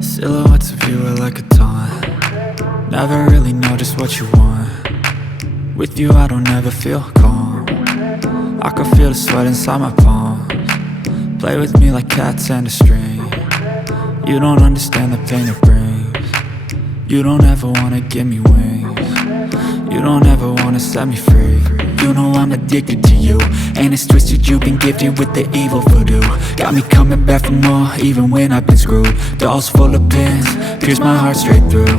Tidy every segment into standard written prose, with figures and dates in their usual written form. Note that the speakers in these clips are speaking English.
Silhouettes of you are like a taunt. Never really know just what you want. With you I don't ever feel calm. I can feel the sweat inside my palms. Play with me like cats and a string. You don't understand the pain it brings. You don't ever wanna give me wings. You don't ever wanna set me free. You know I'm addicted to you, and it's twisted, you've been gifted with the evil voodoo. Got me coming back for more, even when I've been screwed. Dolls full of pins, pierce my heart straight through.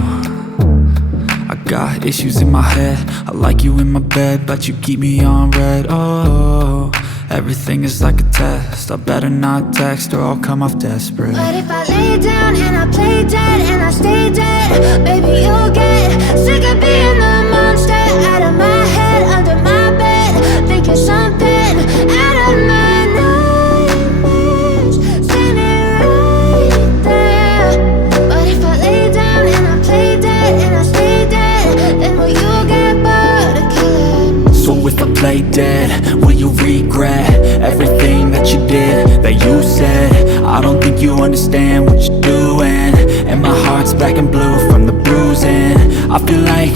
I got issues in my head, I like you in my bed, but you keep me on red. Oh, everything is like a test, I better not text or I'll come off desperate. But if I lay down and I play dead and I stay dead, baby you'll get sick of being the monster out of my head, under my bed, thinking something out of my nightmares, standing right there. But if I lay down and I play dead and I stay dead, then will you get bored of killing me? So if I play dead, will you regret everything that you did, that you said? I don't think you understand what you're doing, and my heart's black and blue from the bruising. I feel like